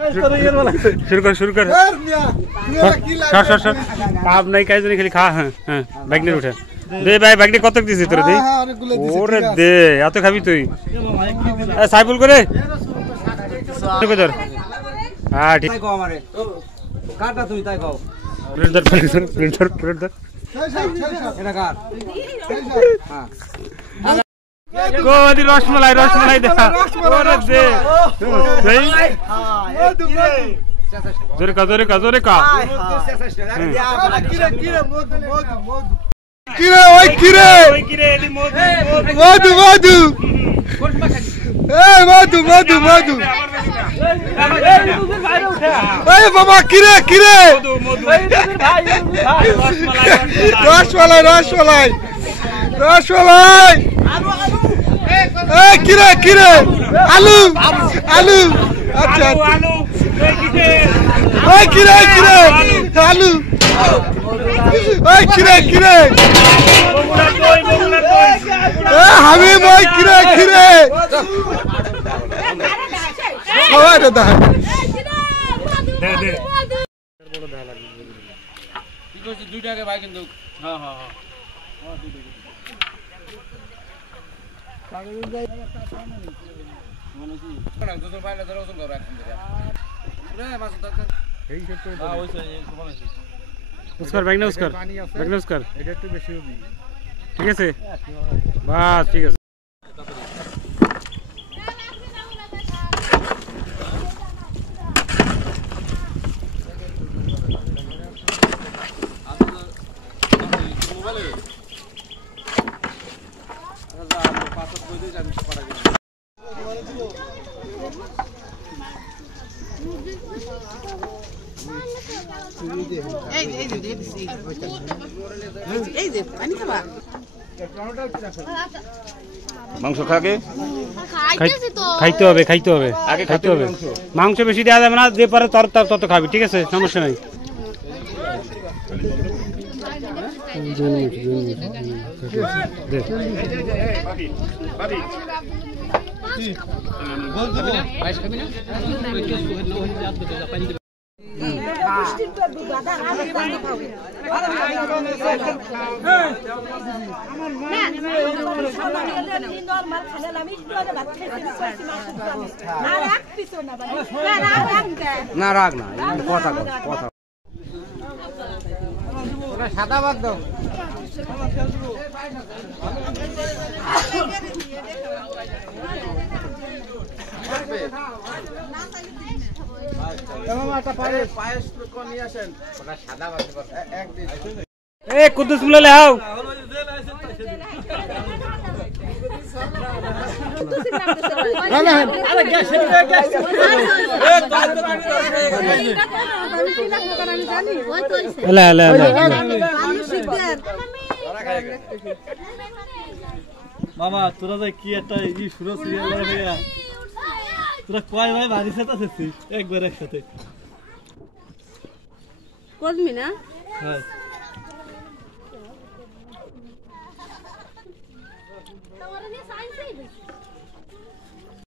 शुरू कर आप नहीं कहे नहीं खाली खा हाँ बैगनेर उठे दे भाई बैगनेर कत दिस তোরে দে ওরে দে এত খাবি তুই সাইফুল করে হ্যাঁ ঠিক কও আমারে কাটা তুই তাই কও প্রিন্টার এটা কাট হ্যাঁ গোদি রসমালাই দেখা ওরে দে ভাই জোরে কা কিরে ওই কিরে এদি মধু এই মধু এই বাবা কিরে রসমালাই এই কিরে আলু আচ্ছা আলু ওই কিরে আলু ওই কিরে হাবিব ওই কিরে সবাই দাদা দুই টাকা ভাই কিন্তু হ্যাঁ उसकर बैगने उसकर এটা একটু বেশি হবে ঠিক আছে বাস ঠিক আছে মাংস খাগে খাইতে হবে মাংস বেশি দেওয়া যাবে না যে পারে তত খাবি ঠিক আছে সমস্যা নাই না রাখ না কথা সাদা ভাত দাও কুদ্দুস মুলে লাও মামা তোরা যে কি একটা শুরু সিরিয়াল তোরা কয় ভাই বাড়ি সাথে আছিস একবার একসাথে করবি না হ্যাঁ